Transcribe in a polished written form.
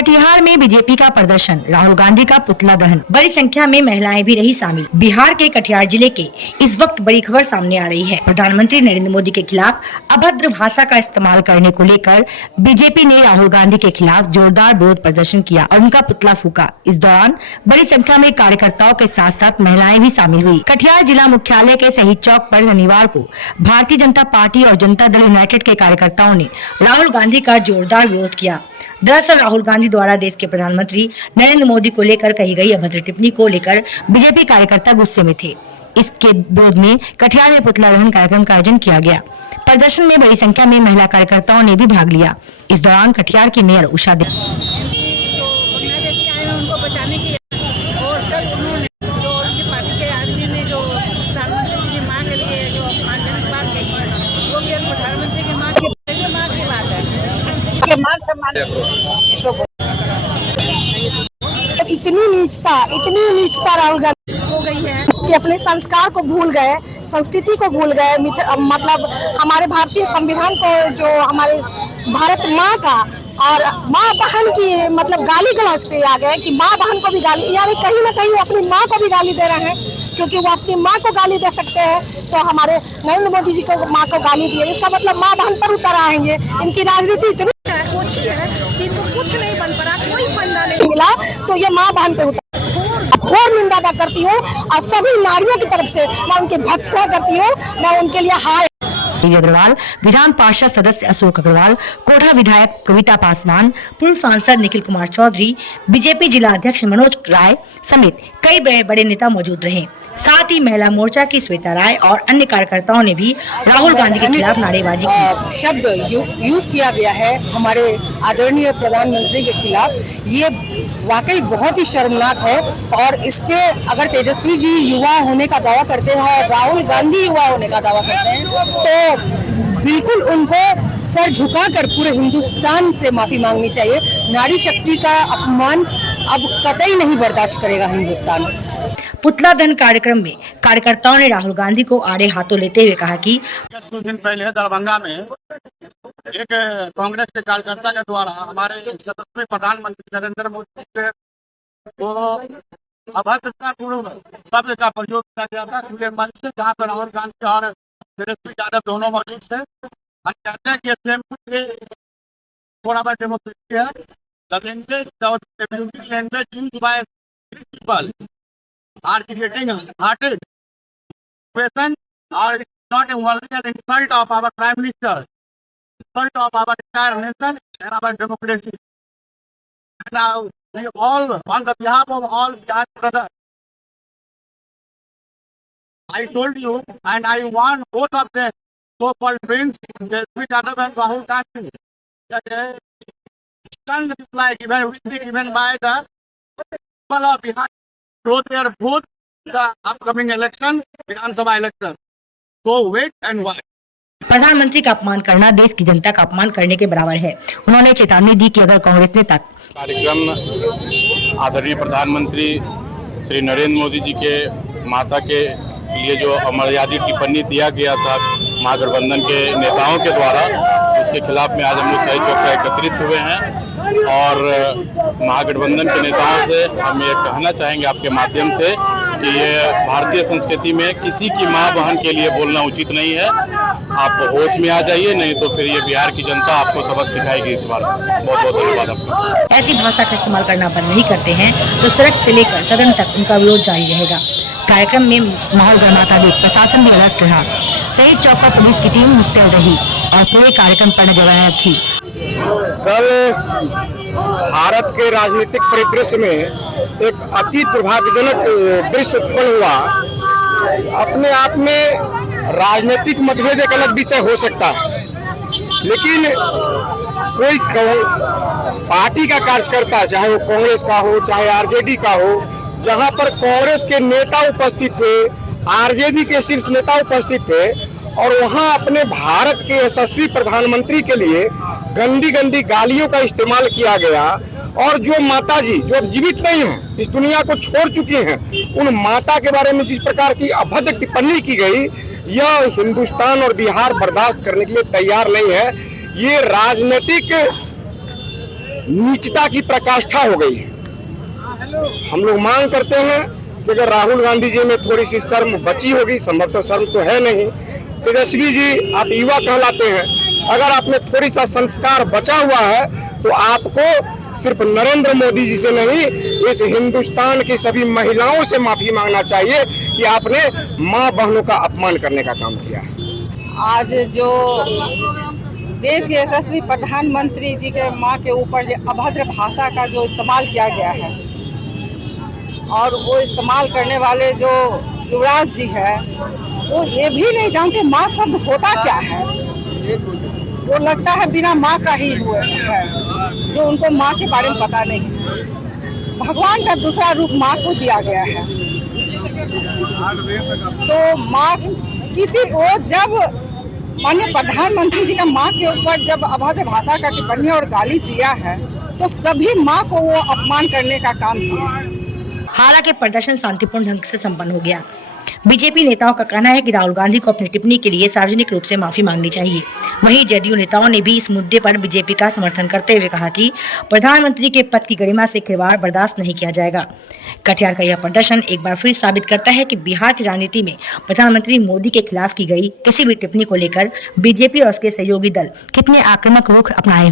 कटिहार में बीजेपी का प्रदर्शन, राहुल गांधी का पुतला दहन, बड़ी संख्या में महिलाएं भी रही शामिल। बिहार के कटिहार जिले के इस वक्त बड़ी खबर सामने आ रही है। प्रधानमंत्री नरेंद्र मोदी के खिलाफ अभद्र भाषा का इस्तेमाल करने को लेकर बीजेपी ने राहुल गांधी के खिलाफ जोरदार विरोध प्रदर्शन किया और उनका पुतला फूका। इस दौरान बड़ी संख्या में कार्यकर्ताओं के साथ साथ महिलाएं भी शामिल हुई। कटिहार जिला मुख्यालय के शहीद चौक पर शनिवार को भारतीय जनता पार्टी और जनता दल यूनाइटेड के कार्यकर्ताओं ने राहुल गांधी का जोरदार विरोध किया। दरअसल राहुल गांधी द्वारा देश के प्रधानमंत्री नरेंद्र मोदी को लेकर कही गई अभद्र टिप्पणी को लेकर बीजेपी कार्यकर्ता गुस्से में थे। इसके विरोध में कटिहार में पुतला दहन कार्यक्रम का आयोजन किया गया। प्रदर्शन में बड़ी संख्या में महिला कार्यकर्ताओं ने भी भाग लिया। इस दौरान कटिहार की मेयर उषा इतनी नीचता राहुल गांधी हो गई है कि अपने संस्कार को भूल गए, संस्कृति को भूल गए। मतलब हमारे भारतीय संविधान को, जो हमारे भारत माँ का और माँ बहन की मतलब गाली गलौज पे आ गए कि माँ बहन को भी गाली, यानी कहीं ना कहीं वो अपनी माँ को भी गाली दे रहे हैं, क्योंकि वो अपनी माँ को गाली दे सकते हैं तो हमारे नरेंद्र मोदी जी को माँ को गाली दिए, इसका मतलब माँ बहन पर उतर आएंगे। इनकी राजनीति इतनी अच्छी है कि इनको कुछ नहीं बन पड़ा, कोई फंदा नहीं मिला, तो ये माँ बहन पे उतर। घोर निंदा करती हूँ और सभी नारियों की तरफ से मैं उनकी भत्सना करती हूँ, मैं उनके लिए हाय अग्रवाल, विधान पार्षद सदस्य अशोक अग्रवाल, कोढ़ा विधायक कविता पासवान, पूर्व सांसद निखिल कुमार चौधरी, बीजेपी जिला अध्यक्ष मनोज राय समेत कई बड़े नेता मौजूद रहे। साथ ही महिला मोर्चा की श्वेता राय और अन्य कार्यकर्ताओं ने भी राहुल गांधी के खिलाफ नारेबाजी की। शब्द यूज किया गया है हमारे आदरणीय प्रधानमंत्री के खिलाफ, ये वाकई बहुत ही शर्मनाक है। और इस पे अगर तेजस्वी जी युवा होने का दावा करते हैं और राहुल गांधी युवा होने का दावा करते हैं तो बिल्कुल उनको सर झुकाकर पूरे हिंदुस्तान से माफी मांगनी चाहिए। नारी शक्ति का अपमान अब कतई नहीं बर्दाश्त करेगा हिंदुस्तान। पुतला दहन कार्यक्रम में कार्यकर्ताओं ने राहुल गांधी को आड़े हाथों लेते हुए कहा कि कुछ दिन पहले दरभंगा में एक कांग्रेस के कार्यकर्ता के द्वारा हमारे यशस्वी प्रधानमंत्री नरेंद्र मोदी के अभद्रतापूर्ण शब्द का प्रयोग किया गया था खुले मंच से, जहाँ पर राहुल गांधी और तेजस्वी यादव दोनों मौजूद थे। हम कहते हैं कि थोड़ा बड़ा डेमोक्रेसी है। The language used by people are creating hearted question or not only an insult of our Prime Minister, insult of our entire nation and our democracy. And now we all, on the behalf of all Bihar brothers, I told you and I want both of them, so-called friends, Tejas Yadav and Rahul Gandhi, that stand like even by the people of Bihar, throw their vote the upcoming election, Vidhan Sabha election. So wait and watch. प्रधानमंत्री का अपमान करना देश की जनता का अपमान करने के बराबर है। उन्होंने चेतावनी दी कि अगर कांग्रेस नेता कार्यक्रम आदरणीय प्रधानमंत्री श्री नरेंद्र मोदी जी के माता के लिए जो अमर्यादित टिप्पणी दिया गया था महागठबंधन के नेताओं के द्वारा, उसके खिलाफ में आज हम लोग शहीद चौक पर एकत्रित हुए हैं और महागठबंधन के नेताओं से हम ये कहना चाहेंगे आपके माध्यम से कि ये भारतीय संस्कृति में किसी की माँ बहन के लिए बोलना उचित नहीं है। आप होश में आ जाइए, नहीं तो फिर ये बिहार की जनता आपको सबक सिखाएगी इस बार। बहुत बहुत धन्यवाद आपका। ऐसी भाषा का इस्तेमाल करना बंद नहीं करते हैं तो सड़क से लेकर सदन तक उनका विरोध जारी रहेगा। कार्यक्रम में माहौल गर्माता देख प्रशासन भी अलर्ट रहा। शहीद चौक पर पुलिस की टीम मुस्तैद रही और पूरे कार्यक्रम पर नजर रखी। कल भारत के राजनीतिक परिदृश्य में एक अति दुर्भाग्यजनक दृश्य उत्पन्न हुआ। अपने आप में राजनीतिक मतभेद एक अलग विषय हो सकता है, लेकिन कोई पार्टी का कार्यकर्ता, चाहे वो कांग्रेस का हो चाहे आरजेडी का हो, जहां पर कांग्रेस के नेता उपस्थित थे, आरजेडी के शीर्ष नेता उपस्थित थे और वहां अपने भारत के यशस्वी प्रधानमंत्री के लिए गंदी गंदी गालियों का इस्तेमाल किया गया। और जो माताजी जो अब जीवित नहीं है, इस दुनिया को छोड़ चुकी हैं, उन माता के बारे में जिस प्रकार की अभद्र टिप्पणी की गई, यह हिंदुस्तान और बिहार बर्दाश्त करने के लिए तैयार नहीं है। ये राजनीतिक नीचता की प्रकाष्ठा हो गई है। हम लोग मांग करते हैं कि अगर राहुल गांधी जी में थोड़ी सी शर्म बची होगी, संभवतः शर्म तो है नहीं, तेजस्वी जी आप युवा कहलाते हैं, अगर आप में थोड़ी सा संस्कार बचा हुआ है तो आपको सिर्फ नरेंद्र मोदी जी से नहीं, इस हिंदुस्तान की सभी महिलाओं से माफी मांगना चाहिए कि आपने माँ बहनों का अपमान करने का काम किया। आज जो देश के यशस्वी प्रधानमंत्री जी के माँ के ऊपर जो अभद्र भाषा का जो इस्तेमाल किया गया है, और वो इस्तेमाल करने वाले जो युवराज जी है वो ये भी नहीं जानते माँ शब्द होता क्या है। वो लगता है बिना माँ का ही हुए है, जो उनको माँ के बारे में पता नहीं। भगवान का दूसरा रूप माँ को दिया गया है। तो माँ किसी वो जब माननीय प्रधानमंत्री जी का माँ के ऊपर जब अभद्र भाषा का टिप्पणी और गाली दिया है तो सभी माँ को वो अपमान करने का काम किया। हालांकि प्रदर्शन शांतिपूर्ण ढंग से संपन्न हो गया। बीजेपी नेताओं का कहना है कि राहुल गांधी को अपनी टिप्पणी के लिए सार्वजनिक रूप से माफी मांगनी चाहिए। वहीं जदयू नेताओं ने भी इस मुद्दे पर बीजेपी का समर्थन करते हुए कहा कि प्रधानमंत्री के पद की गरिमा से खिलवाड़ बर्दाश्त नहीं किया जाएगा। कटिहार का यह प्रदर्शन एक बार फिर साबित करता है कि बिहार की राजनीति में प्रधानमंत्री मोदी के खिलाफ की गई किसी भी टिप्पणी को लेकर बीजेपी और उसके सहयोगी दल कितने आक्रामक रुख अपनाए